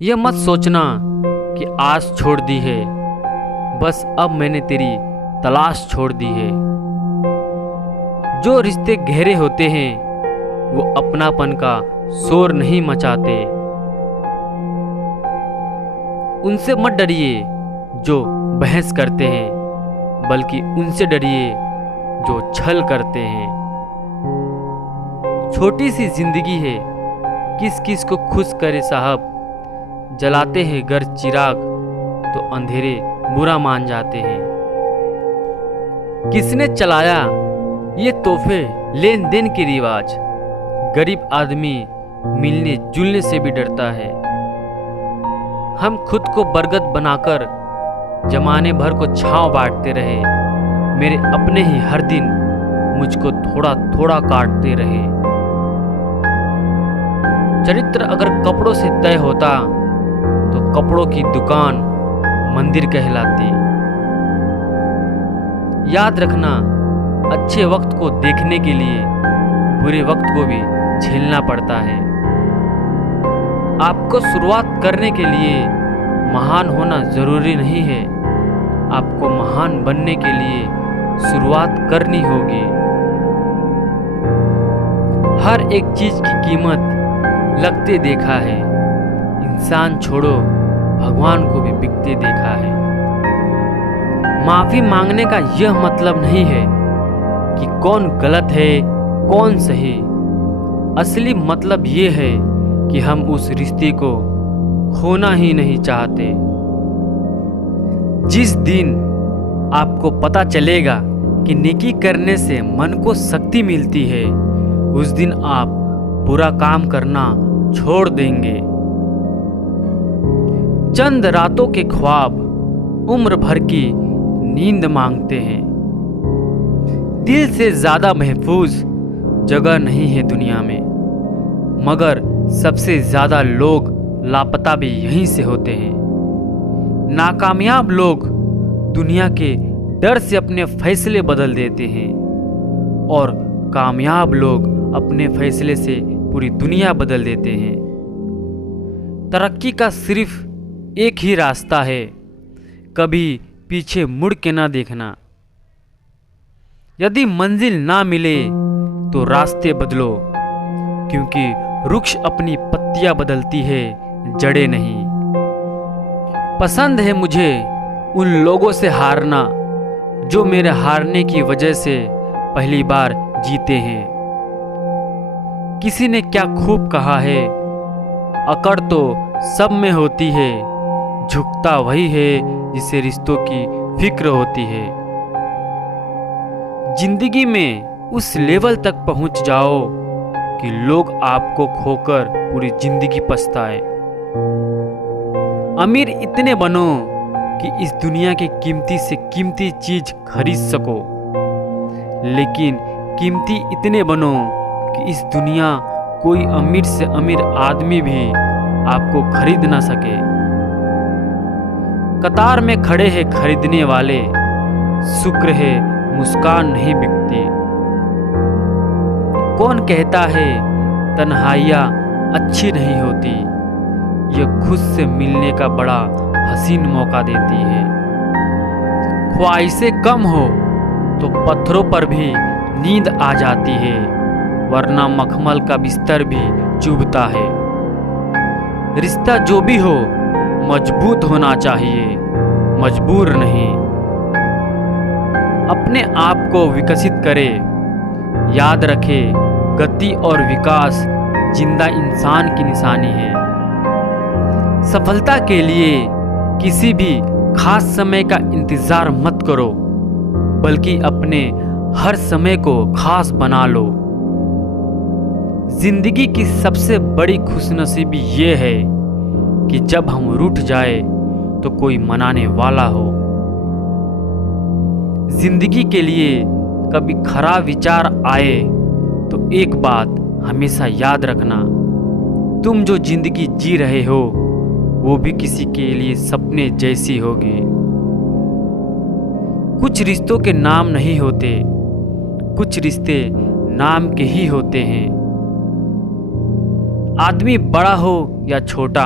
यह मत सोचना कि आस छोड़ दी है, बस अब मैंने तेरी तलाश छोड़ दी है। जो रिश्ते गहरे होते हैं वो अपनापन का शोर नहीं मचाते। उनसे मत डरिए जो बहस करते हैं, बल्कि उनसे डरिए जो छल करते हैं। छोटी सी जिंदगी है, किस किस को खुश करे साहब। जलाते हैं घर चिराग तो अंधेरे बुरा मान जाते हैं। किसने चलाया ये तोहफे लेन देन के रिवाज। गरीब आदमी मिलने जुलने से भी डरता है। हम खुद को बरगद बनाकर जमाने भर को छांव बांटते रहे। मेरे अपने ही हर दिन मुझको थोड़ा थोड़ा काटते रहे। चरित्र अगर कपड़ों से तय होता तो कपड़ों की दुकान मंदिर कहलाती। याद रखना, अच्छे वक्त को देखने के लिए बुरे वक्त को भी झेलना पड़ता है। आपको शुरुआत करने के लिए महान होना जरूरी नहीं है, आपको महान बनने के लिए शुरुआत करनी होगी। हर एक चीज की कीमत लगते देखा है, इंसान छोड़ो भगवान को भी बिकते देखा है। माफी मांगने का यह मतलब नहीं है कि कौन गलत है कौन सही। असली मतलब ये है कि हम उस रिश्ते को खोना ही नहीं चाहते। जिस दिन आपको पता चलेगा कि नेकी करने से मन को शक्ति मिलती है, उस दिन आप बुरा काम करना छोड़ देंगे। चंद रातों के ख्वाब उम्र भर की नींद मांगते हैं। दिल से ज्यादा महफूज जगह नहीं है दुनिया में, मगर सबसे ज्यादा लोग लापता भी यहीं से होते हैं। नाकामयाब लोग दुनिया के डर से अपने फैसले बदल देते हैं और कामयाब लोग अपने फैसले से पूरी दुनिया बदल देते हैं। तरक्की का सिर्फ एक ही रास्ता है, कभी पीछे मुड़ के ना देखना। यदि मंजिल ना मिले तो रास्ते बदलो, क्योंकि वृक्ष अपनी पत्तियां बदलती है, जड़ें नहीं। पसंद है मुझे उन लोगों से हारना जो मेरे हारने की वजह से पहली बार जीते हैं। किसी ने क्या खूब कहा है, अकड़ तो सब में होती है, झुकता वही है जिसे रिश्तों की फिक्र होती है। जिंदगी में उस लेवल तक पहुंच जाओ कि लोग आपको खोकर पूरी जिंदगी पछताए। अमीर इतने बनो कि इस दुनिया की कीमती से कीमती चीज खरीद सको, लेकिन कीमती इतने बनो कि इस दुनिया कोई अमीर से अमीर आदमी भी आपको खरीद ना सके। कतार में खड़े हैं खरीदने वाले, शुक्र है मुस्कान नहीं बिकती। कौन कहता है तन्हाइयाँ अच्छी नहीं होती, यह खुद से मिलने का बड़ा हसीन मौका देती है। ख्वाहिशें कम हो तो पत्थरों पर भी नींद आ जाती है, वरना मखमल का बिस्तर भी चुभता है। रिश्ता जो भी हो मजबूत होना चाहिए, मजबूर नहीं। अपने आप को विकसित करे, याद रखे गति और विकास जिंदा इंसान की निशानी है। सफलता के लिए किसी भी खास समय का इंतजार मत करो, बल्कि अपने हर समय को खास बना लो। जिंदगी की सबसे बड़ी खुशनसीबी ये है कि जब हम रूठ जाए तो कोई मनाने वाला हो। जिंदगी के लिए कभी खराब विचार आए तो एक बात हमेशा याद रखना, तुम जो जिंदगी जी रहे हो वो भी किसी के लिए सपने जैसी होगी। कुछ रिश्तों के नाम नहीं होते, कुछ रिश्ते नाम के ही होते हैं। आदमी बड़ा हो या छोटा,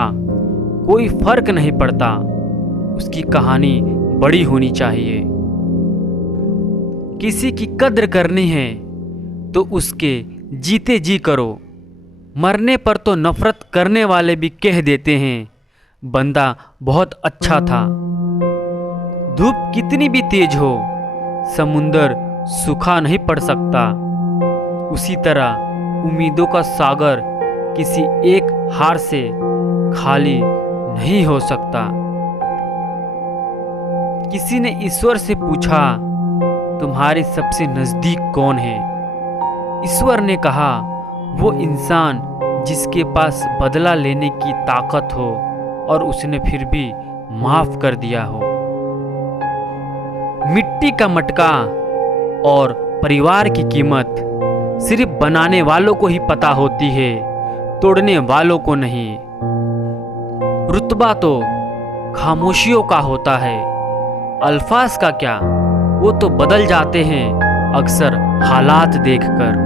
कोई फर्क नहीं पड़ता, उसकी कहानी बड़ी होनी चाहिए। किसी की कद्र करनी है तो उसके जीते जी करो। मरने पर तो नफरत करने वाले भी कह देते हैं बंदा बहुत अच्छा था। धूप कितनी भी तेज हो, समुंदर सूखा नहीं पड़ सकता। उसी तरह उम्मीदों का सागर किसी एक हार से खाली नहीं हो सकता। किसी ने ईश्वर से पूछा, तुम्हारे सबसे नजदीक कौन है? ईश्वर ने कहा, वो इंसान जिसके पास बदला लेने की ताकत हो और उसने फिर भी माफ कर दिया हो। मिट्टी का मटका और परिवार की कीमत सिर्फ बनाने वालों को ही पता होती है, तोड़ने वालों को नहीं। रुतबा तो खामोशियों का होता है, अल्फाज का क्या, वो तो बदल जाते हैं अक्सर हालात देखकर।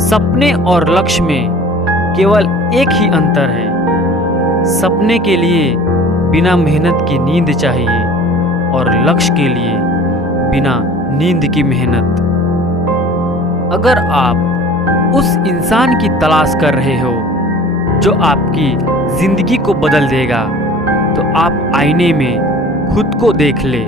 सपने और लक्ष्य में केवल एक ही अंतर है, सपने के लिए बिना मेहनत की नींद चाहिए और लक्ष्य के लिए बिना नींद की मेहनत। अगर आप उस इंसान की तलाश कर रहे हो जो आपकी जिंदगी को बदल देगा, तो आप आईने में खुद को देख ले।